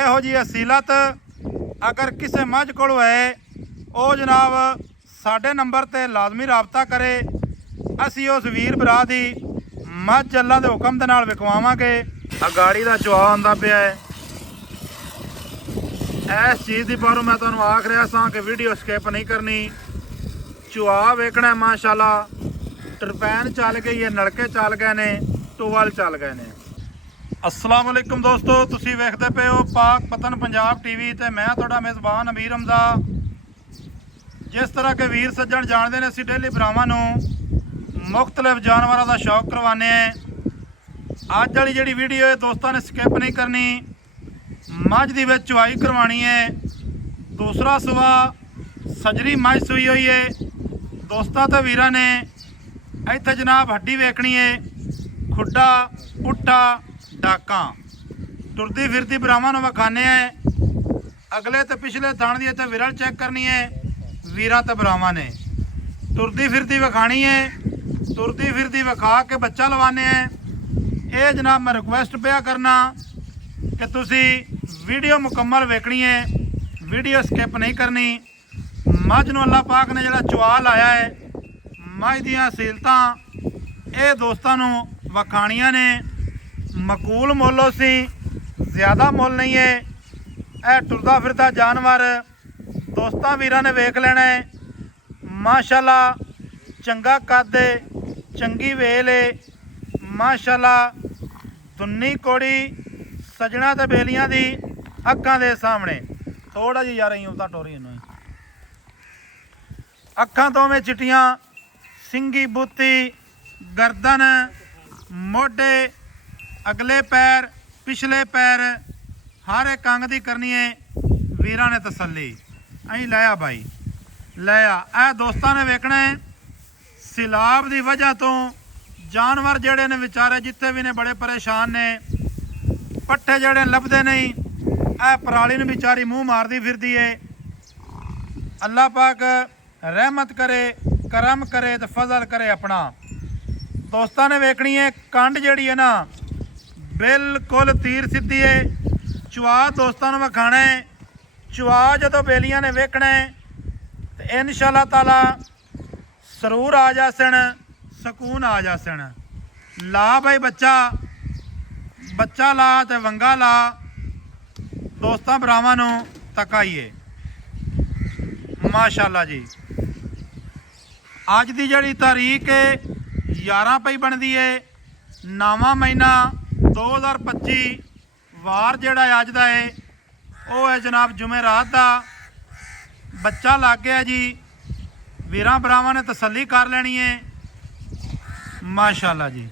ਇਹੋ ਜਿਹੀ ਅਸੀਲਤ अगर किसी मझ को है वो जनाब साढ़े नंबर ते लाजमी राबता करे। असी उस वीर भरा की मझ अल्लाह के हुक्म के नाल विकवावांगे। गाड़ी का चुआ आंदा पिया है। इस चीज़ की बारों मैं तुहानूं आख रहा सा कि वीडियो स्किप नहीं करनी। चुआ वेखना माशाल्लाह, टरपैन चल गई है, नलके चल गए ने, टूवल चल गए ने। अस्सलाम वालेकुम दोस्तों, तुसी वेखदे पे हो पाक पतन पंजाब टीवी ते मैं तुहाडा मेज़बान अमीर हमजा। जिस तरह के वीर सज्जन जानते हैं, असीं डेली भरावां नूं मुख्तलिफ जानवरों का शौक करवाने हैं। अज वाली जिहड़ी वीडियो है दोस्तों ने स्किप नहीं करनी। मझ दी विच चुवाई करवानी है। दूसरा सुआ सजरी मझ सूई हुई है दोस्तों ते वीरां ने। इत्थे जनाब हड्डी वेखनी है, खुड्डा पुट्ठा डाका टुरदी फिरदी भरावां नूं विखाने है। अगले तो पिछले थान दी इत्थे विरल चैक करनी है वीरां ते भरावां ने। टुरदी फिरदी विखानी है, टुरदी फिरदी विखा के बच्चा लवाने है। ये जनाब मैं रिक्वेस्ट पिया करना कि तुसी वीडियो मुकम्मल वेखनी है, वीडियो स्किप नहीं करनी। मझ नूं अल्लाह पाक ने जिहड़ा चुआ लाया है, मझ दीयां असीलतां ये दोस्तां नूं विखाणियां ने। मकूल मुल सी, ज़्यादा मुल नहीं है। यह टुरदा फिरदा जानवर दोस्तां वीरां ने वेख लेना है। माशाल्लाह चंगा कद, चंगी वेल है माशाल्लाह। दुन्नी कोड़ी सजना ते बेलियां दी अक्कां दे सामने। थोड़ा जी यार उता टोरी इन्हूं अक्खां दोवें चिट्टियां, सिंगी बूती, गर्दन, मोढे, अगले पैर, पिछले पैर, हर एक अंग की करनी है वीरां ने तसल्ली। अं लिया भाई लिया। यह दोस्तों ने वेखना है। सैलाब की वजह तो जानवर जड़े ने बेचारे जिथे भी ने बड़े परेशान ने। पट्ठे जड़े लभदे नहीं। यह पराली नूं बेचारी मूँह मारती फिरती है। अल्लाह पाक रहमत करे, करम करे तो फजल करे अपना। दोस्तों ने वेखनी है कंड जड़ी है ना बिल्कुल तीर सीधी है। चुआ दोस्तों ने विखाना है। चुआ जो बेलियां ने वेखना है तो इंशाअल्लाह ताला सरूर आ जासन, सकून आ जासन। ला भाई बच्चा, बच्चा ला तो वंगा ला। दोस्तों भरावां नूं तकाइए माशाअल्लाह जी। अज की जिहड़ी तारीख है 11 पई बनती है, 9वां महीना 2025। वार जिहड़ा अज दा है वो है जनाब जुमेरात का। बच्चा लग गया जी। वीरां भरावां ने तसल्ली कर लेनी है माशाअल्लाह जी।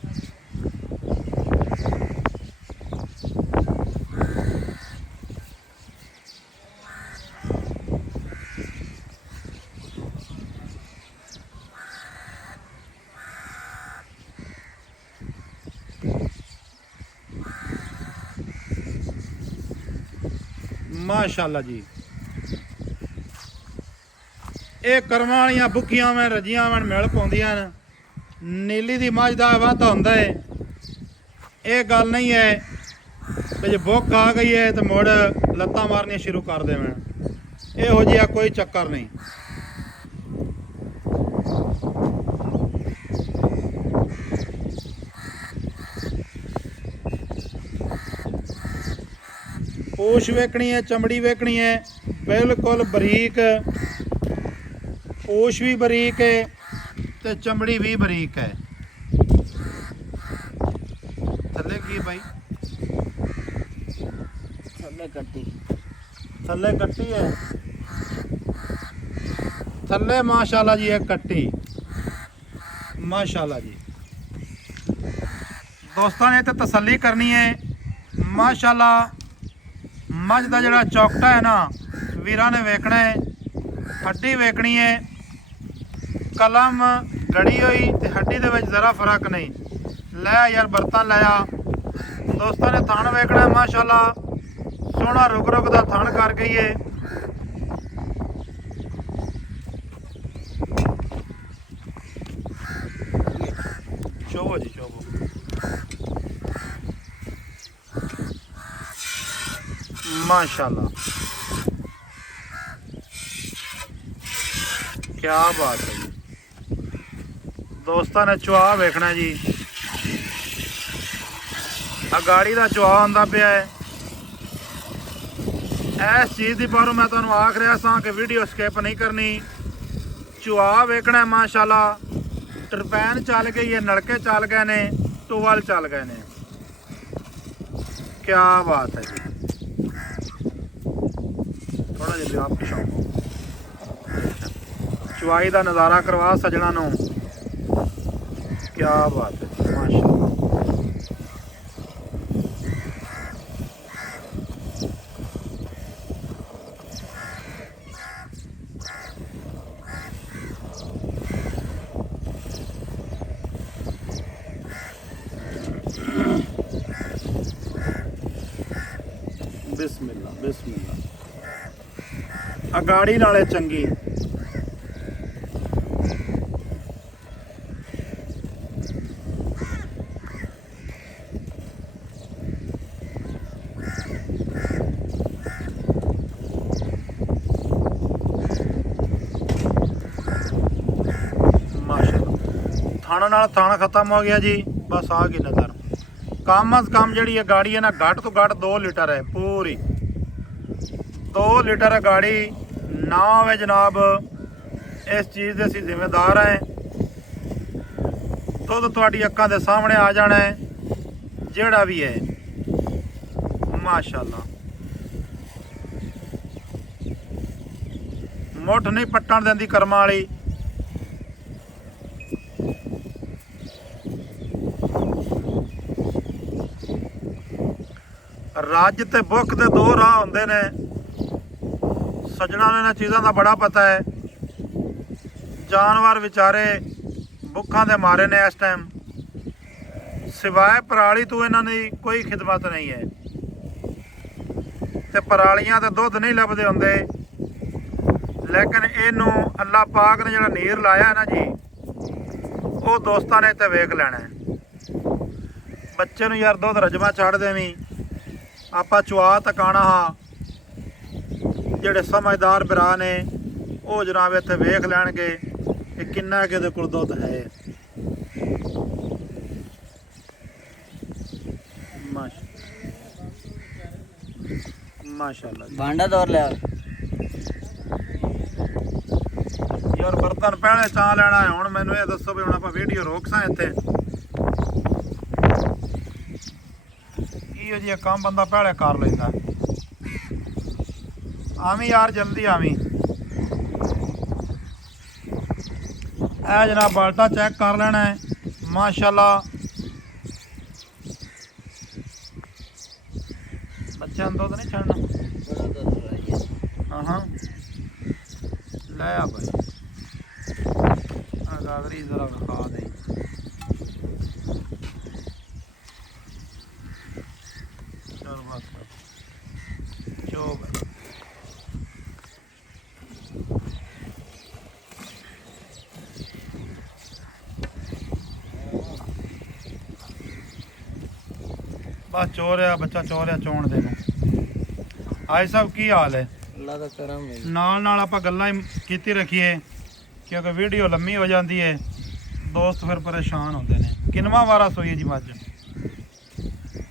माशाअल्लाह जी। ये करमां वालियां भुखियां में रजियां में मिल पाउंदियां न। नीली दी मझ दा वाधा हुंदा है। ये गल नहीं है कि जो भुख आ गई है तो मुड़ लत्तां मारनियां शुरू कर देवें। इहो जिहा कोई चक्कर नहीं। पूछ वेखनी है, चमड़ी वेखनी है बिल्कुल बरीक। पूछ भी बरीक है तो चमड़ी भी बरीक है। थले की भाई थले कट्टी, थले कट्टी है। थले माशाल्लाह जी है कट्टी माशाल्लाह जी। दोस्तों ने तो तसल्ली करनी है माशाल्लाह। मझ का जोड़ा चौकटा है ना वीरां ने वेखना है। हड्डी वेखनी है, कलम गड़ी हुई तो हड्डी दे विच जरा फर्क नहीं। लै यार बर्तन लाया। दोस्तों ने थान वेखना है माशाल्लाह। सोहना रुक रुक का थान कर गई है। शोभो जी शोभो। माशाल्लाह, क्या बात है जी। दोस्तों ने चुआ वेखना जी, गाड़ी का चुआ आंदा पिया है। इस चीज़ की बारों मैं तुहानू आख रहा सा कि वीडियो स्किप नहीं करनी। चुआ वेखना है माशाल्लाह, टरपैन चल गई है, नलके चल गए ने, टोवल चल गए ने। क्या बात है जी। थोड़ा जिहा आप पिछाओ, चुआई का नज़ारा करवा सजना नू। क्या बात है माशाल्लाह। बिस्मिल्लाह बिस्मिल्लाह। गाड़ी नाले चंगी। थाना नाल थाना खत्म हो गया जी। बस आ गई नज़र। कम अज कम जी गाड़ी है ना, घट तो घट 2 लीटर है, पूरी 2 लीटर है गाड़ी ना होवे जनाब। इस चीज़ के असीं जिम्मेदार हैं। दुध तुहाडी अक्कां दे सामने आ जाना है, जेड़ा भी है माशाल्लाह। मुठ नहीं पट्टन देंदी कर्मां वाली। रज ते भुख के 2 राह होंदे ने। सजना ने इन्हां चीज़ों का बड़ा पता है। जानवर बेचारे भुखा दे मारे ने इस टाइम। सिवाए पराली तो इन्हां दी कोई खिदमत नहीं है। ते परालियां ते दुध नहीं लभदे होंदे, लेकिन इनू अल्लाह पाक ने जिहड़ा नीर लाया ना जी, वो दोस्तां ने इत्थे वेख लैना है। बच्चे नूं यार दुध रजमा छड़ देवीं। आपां चुआ तकाना हा। ਜਿਹੜੇ समझदार भरा ने वो जनाब इत्थे वेख लैणगे कि किन्ना किहदे कोल दुध है। माशाल्लाह भांडा दौर ले यार बर्तन पहले चा लेना है। हुण मैनूं ये दसो भी हुण आपां वीडियो रोक सां इत्थे? इहो जिहा काम बंदा पहले कर लैंदा। आवी यार जल्दी आवी। ए जनाब बाल्टा चेक कर लेना है माशाल्लाह। बच्चों दुध नहीं छड़ना। हाँ ले आ भाई, गागरी जरा खा दे। चल बस चो भाई। बस चो रहा बच्चा, चो रहा चोण दे। आज सब की हाल है? अल्लाह दा करम है। नाल नाल आपां गल्लां कीती रखिए, क्योंकि वीडियो लम्मी हो जाती है, दोस्त फिर परेशान होते हैं। किनवा वारा सोई है जी मझ?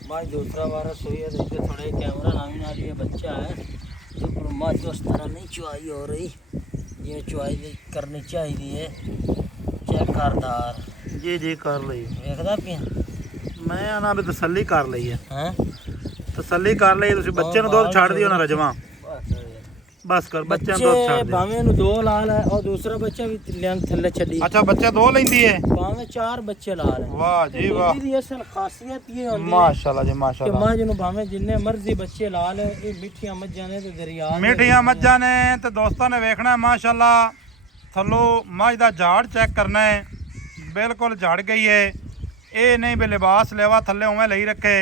मझ दूसरा वारा सोई है। देखिए थोड़े कैमरा नामी नाल ये बच्चा है तो मझ उस तरह नहीं चुआई हो रही, ये चुआई करनी चाहिए। चेक करदार जी जी कर ली। वेखदा पिया मैं ना भी तसल्ली कर ली है। हैं तसल्ली कर ली। तुसीं बच्चे नूं दुध छड़ दिओ ना रजवा। बस कर बच्चे नूं दुध छड़ दिओ। भावें नूं 2 लाल है और दूसरा बच्चा भी लियांग थल्ले छड़ी। अच्छा बच्चे 2 लैंदी है? भावें 4 बच्चे लाल है। वाह जी वाह। इसदी असल खासियत ये होंदी है माशाल्लाह जी कि माशाल्लाह। मझ नूं भावें जिन्ने मर्जी बच्चे लाल है, ये मिठियां मज्जां ने ते दरिया मिठियां मज्जां ने ते दोस्तों ने वेखना है माशाल्लाह। थल्लों मझ दा झाड़ चेक करना है, बिल्कुल झड़ गई है। ये नहीं भी लिबास लेवा थल्ले उवें लई रखे,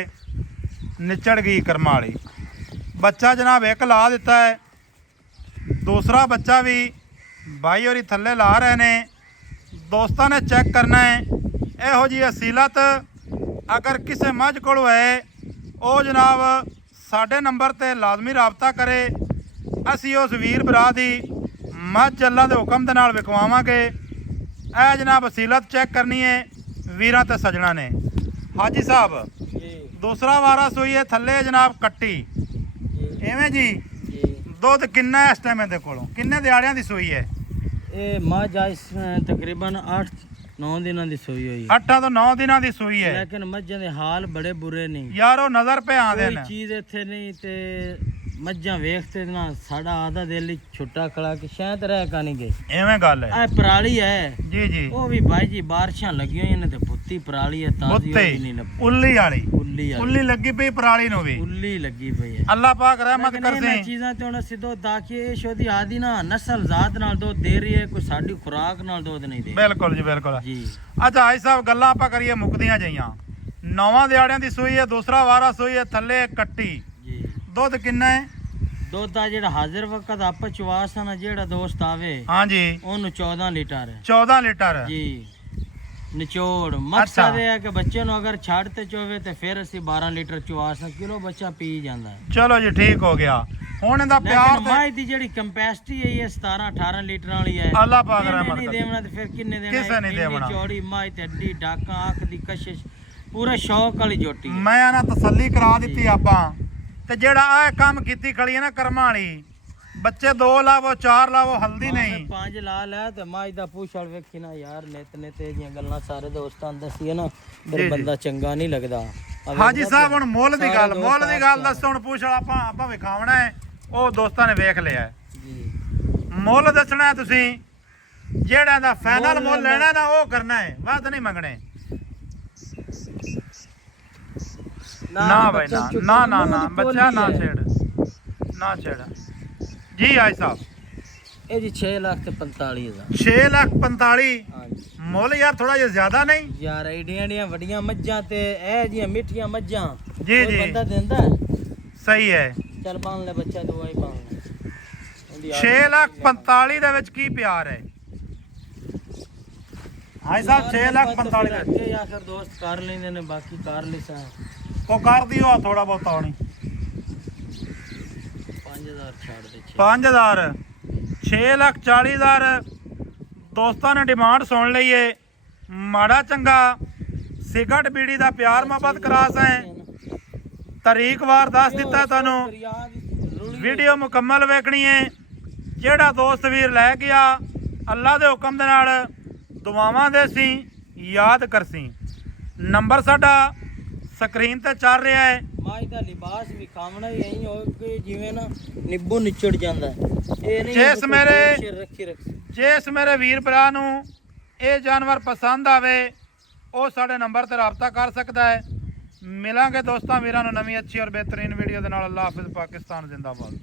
निचड़ गई कर्मा वाली। बच्चा जनाब एक ला दिता है, दूसरा बच्चा भी भाई और थल्ले ला रहे ने। दोस्तों ने चेक करना है। यहो जी असीलत अगर किसी मझ को है वो जनाब ਸਾਡੇ ਨੰਬਰ ਤੇ ਲਾਜ਼ਮੀ ਰਾਬਤਾ ਕਰੇ। ਅਸੀਂ ਉਸ ਵੀਰ ਭਰਾ ਦੀ ਮੱਝ ਅੱਲਾ ਦੇ ਹੁਕਮ ਦੇ ਨਾਲ ਵਿਖਵਾਵਾਂਗੇ। ਇਹ ਜਨਾਬ ਵਸੀਲਤ ਚੈੱਕ ਕਰਨੀ ਹੈ ਵੀਰਾਂ ਤੇ ਸੱਜਣਾ ਨੇ। ਹਾਜੀ ਸਾਹਿਬ ਜੀ ਦੂਸਰਾ ਵਾਰਾ ਸੂਈ ਹੈ ਥੱਲੇ ਜਨਾਬ ਕੱਟੀ ਜੀ ਐਵੇਂ ਜੀ। ਜੀ ਦੁੱਧ ਕਿੰਨਾ ਇਸ ਟਾਈਮ ਇਹਦੇ ਕੋਲੋਂ ਕਿੰਨੇ ਦਿਹਾੜਿਆਂ ਦੀ ਸੂਈ ਹੈ? ਇਹ ਮੱਝ ਅੱਜ ਤਕਰੀਬਨ 8-9 ਦਿਨਾਂ ਦੀ ਸੂਈ ਹੋਈ 8 ਤੋਂ 9 ਦਿਨਾਂ ਦੀ ਸੂਈ ਹੈ। ਲੇਕਿਨ ਮੱਝਾਂ ਦੇ ਹਾਲ ਬੜੇ ਬੁਰੇ ਨਹੀਂ। ਯਾਰ ਉਹ ਨਜ਼ਰ ਪੇ ਆਉਂਦੇ ਕੋਈ ਨੇ। ਚੀਜ਼ ਇੱਥੇ ਨਹੀਂ ਤੇ ਮੱਝਾਂ ਵੇਖਤੇ ਨਾ ਸਾਡਾ ਆਦਾ ਦਿਲ ਹੀ ਛੁੱਟਾ ਖੜਾ ਕਿ ਸ਼ਾਇਦ ਰਹਿ ਕਾ ਨਹੀਂ ਗਈ। ਐਵੇਂ ਗੱਲ ਹੈ ਇਹ ਪਰਾਲੀ ਹੈ ਜੀ ਜੀ। ਉਹ ਵੀ ਭਾਈ ਜੀ ਬਾਰਿਸ਼ਾਂ ਲੱਗੀਆਂ ਹੋਈਆਂ ਨੇ ਤੇ ਪੁੱਤੀ ਪਰਾਲੀ ਹੈ ਤਾਜ਼ੀ ਬੁੱਤੇ ਹੋਈ ਨਹੀਂ ਲੱਭੀ। ਉੱਲੀ ਵਾਲੀ ਉੱਲੀ ਵਾਲੀ ਉੱਲੀ ਲੱਗੀ ਪਈ ਪਰਾਲੀ ਨੂੰ ਵੀ। ਉੱਲੀ ਲੱਗੀ ਪਈ ਹੈ। ਅੱਲਾਹ ਪਾਕ ਰਹਿਮਤ ਲੇਕਿਨ ਇਹਨਾਂ ਕਰਸੇ। ਚੀਜ਼ਾਂ ਤੇ ਹੁਣ ਅਸੀਂ ਦੁੱਧ ਦਾਖੀਏ ਸ਼ੋਦੀ ਆਦੀ ਨਾ ਨਸਲ ਜ਼ਾਤ ਨਾਲ ਦੁੱਧ ਦੇ ਰਹੀ ਹੈ, ਕੋਈ ਸਾਡੀ ਖੁਰਾਕ ਨਾਲ ਦੁੱਧ ਨਹੀਂ ਦੇ ਬਿਲਕੁਲ ਜੀ ਬਿਲਕੁਲ। ਜੀ। ਅੱਛਾ ਹਾਈ ਸਾਹਿਬ ਗੱਲਾਂ ਆਪਾਂ ਕਰੀਏ ਮੁੱਕਦੀਆਂ ਜਾਈਆਂ। 9 ਦਿਹਾੜਿਆਂ ਦੀ ਸੂਈ ਹੈ, ਦੂਸਰਾ ਵਾਰਾ ਸੂਈ ਹੈ, ਥੱਲੇ ਕੱਟੀ। ਜੀ ਦੁੱਧ ਕਿੰਨਾ ਹੈ? ਦੁੱਧ ਦਾ ਜਿਹੜਾ ਹਾਜ਼ਰ ਵਕਤ ਆਪਾਂ ਚਵਾਸ ਆ ਨਾ ਜਿਹੜਾ ਦੋਸਤ ਆਵੇ ਹਾਂਜੀ ਉਹਨੂੰ 14 ਲੀਟਰ ਹੈ 14 ਲੀਟਰ। ਜੀ। ਨਿਚੋੜ ਮਕਸਦ ਇਹ ਹੈ ਕਿ ਬੱਚੇ ਨੂੰ ਅਗਰ ਛੱਡ ਤੇ ਚੋਵੇ ਤੇ ਫਿਰ ਅਸੀਂ 12 ਲੀਟਰ ਚਵਾਸ ਕਿਲੋ ਬੱਚਾ ਪੀ ਜਾਂਦਾ ਹੈ। ਚਲੋ ਜੀ ਠੀਕ ਹੋ ਗਿਆ। ਹੁਣ ਇਹਦਾ ਪਿਆਰ ਲੇਕਿਨ ਮਾਈ ਦੀ ਜਿਹੜੀ ਕੰਪੈਸਿਟੀ ਹੈ ਇਹ 17-18 ਲੀਟਰ ਵਾਲੀ ਹੈ। ਅੱਲਾਹ ਪਾਕ ਇਹਨੇ ਰਹਿਮਤ ਨਹੀਂ ਕਰੇ। ਦੇਵਣਾ ਤੇ ਫਿਰ ਕਿੰਨੇ ਦੇਣਾ? ਕਿਸੇ ਨਹੀਂ ਦੇਵਣਾ। ਚੌੜੀ ਮਾਈ ਤੇ ਅੱਡੀ ਡਾਕਾਂ ਅੱਖ ਦੀ ਕਸ਼ਿਸ਼ ਪੂਰਾ ਸ਼ੌਕ ਵਾਲੀ ਜੋਟੀ ਹੈ। ਮੈਂ ਨਾ ਤਸੱਲੀ ਕਰਾ ਦਿੱਤੀ ਆਪਾਂ ਤੇ ਜਿਹੜਾ ਆ ਕੰਮ ਕੀਤੀ ਖੜੀ ਹੈ ਨਾ ਕਰਮਾਂ ਵਾਲੀ। ਬੱਚੇ 2 ਲਾਵੋ 4 ਲਾਵੋ ਹਲਦੀ ਨਹੀਂ। 5 ਲਾ ਲੈ ਤੇ ਮਾਈ ਦਾ ਪੁੱਛਲ ਵੇਖੀ ਨਾ ਯਾਰ ਨਿਤ ਨਿਤ ਦੀਆਂ ਗੱਲਾਂ ਸਾਰੇ ਦੋਸਤਾਂ ਨੂੰ ਦੱਸੀਏ ਨਾ ਜੀ, ਫਿਰ ਜੀ। ਬੰਦਾ ਚੰਗਾ ਨਹੀਂ ਲੱਗਦਾ। ਹਾਜੀ ਸਾਹਿਬ ਹੁਣ ਮੁੱਲ ਦੀ ਗੱਲ ਸਾਰੇ ਦੋਸਤ ਦੱਸੋ। ਹੁਣ ਪੁੱਛ ਆਪਾਂ ਵਿਖਾਵਣਾ ਹੈ ਉਹ ਦੋਸਤਾਂ ਨੇ ਵੇਖ ਲਿਆ ਹੈ। ਜੀ ਮੁੱਲ ਦੱਸਣਾ ਹੈ ਤੁਸੀਂ ਜਿਹੜਾ ਦਾ ਫਾਈਨਲ ਮੁੱਲ ਮੁੱਲ ਲੈਣਾ ਨਾ ਉਹ ਕਰਨਾ ਹੈ, ਵੱਧ ਨਹੀਂ ਮੰਗਣੇ। ਨਾ ਭਾਈ ਨਾ ਨਾ ਨਾ ਬੱਚਾ ਨਾ ਛੇੜ ਨਾ ਛੇੜ ਜੀ। ਹਾਜੀ ਸਾਹਿਬ ਇਹ ਜੀ 6,45,000। 6,45,000 ਹਾਂਜੀ ਮੁੱਲ ਯਾਰ ਥੋੜਾ ਜਿਹਾ ਜ਼ਿਆਦਾ ਨਹੀਂ? ਯਾਰ ਏਡੀਆਂ ਵੱਡੀਆਂ ਮੱਝਾਂ ਤੇ ਇਹ ਜੀਆਂ ਮਿੱਠੀਆਂ ਮੱਝਾਂ ਜੀ, ਕੋਈ ਜੀ। ਬੰਦਾ ਦਿੰਦਾ ਹੈ? ਸਹੀ ਹੈ। ਚੱਲ ਬੰਨ ਲੈ ਬੱਚਾ ਦਵਾਈ ਬੰਨ ਲੈ। 6,45,000 ਦੇ ਵਿੱਚ ਕੀ ਪਿਆਰ ਹੈ? ਹਾਈ ਸਾਹਿਬ 6,45,000 ਦੇ ਜਾਂ ਫਿਰ ਦੋਸਤ ਕਰ ਲੈਂਦੇ ਨੇ ਬਾਕੀ ਕਰ ਲਿਸਾ ਉਹ ਕਰ ਦਿਓ ਥੋੜਾ ਬਹੁਤਾ ਹੋਣੀ। 5,000 ਛੱਡ ਦੇ 5,000 6,40,000 ਦੋਸਤਾਂ ਨੇ ਡਿਮਾਂਡ ਸੁਣ ਲਈ ਏ। ਮਾੜਾ ਚੰਗਾ ਸਿਗਰਟ ਬੀੜੀ ਦਾ ਪਿਆਰ ਮੁਹੱਬਤ ਕਰਾਸ ਹੈ। ਤਰੀਕ ਵਾਰ ਦੱਸ ਦਿੱਤਾ ਤੁਹਾਨੂੰ। ਵੀਡੀਓ ਮੁਕੰਮਲ ਵੇਖਣੀ ਹੈ। ਜਿਹੜਾ ਦੋਸਤ ਵੀਰ ਲੈ ਗਿਆ ਅੱਲਾ ਦੇ ਹੁਕਮ ਦੇ ਨਾਲ ਦੁਆਵਾਂ ਦੇ ਸੀ ਯਾਦ ਕਰਸੀ। ਨੰਬਰ ਸਾਡਾ ਸਕਰੀਨ ਤੇ ਚੱਲ ਰਿਹਾ ਹੈ। ਮਾਈ ਦਾ ਲਿਬਾਸ ਵੀ ਖਾਵਣਾ ਹੀ ਐਂ ਹੋ ਕਿ ਜਿਵੇਂ ਨਾ ਨਿੱਬੂ ਨਿਚੜ ਜਾਂਦਾ ਹੈ। ਇਹ ਨਹੀਂ ਜਿਸ ਮੇਰੇ ਰੱਖੀ ਜਿਸ ਮੇਰੇ ਵੀਰ ਭਰਾ ਨੂੰ ਇਹ ਜਾਨਵਰ ਪਸੰਦ ਆਵੇ ਉਹ ਸਾਡੇ ਨੰਬਰ ਤੇ ਰਾਬਤਾ ਕਰ ਸਕਦਾ ਹੈ। ਮਿਲਾਂਗੇ ਦੋਸਤਾਂ ਵੀਰਾਂ ਨੂੰ ਨਵੀਂ ਅੱਛੀ ਔਰ ਬਿਹਤਰੀਨ ਵੀਡੀਓ ਦੇ ਨਾਲ। ਅੱਲਾਹ ਹਾਫਿਜ਼। ਪਾਕਿਸਤਾਨ ਜ਼ਿੰਦਾਬਾਦ।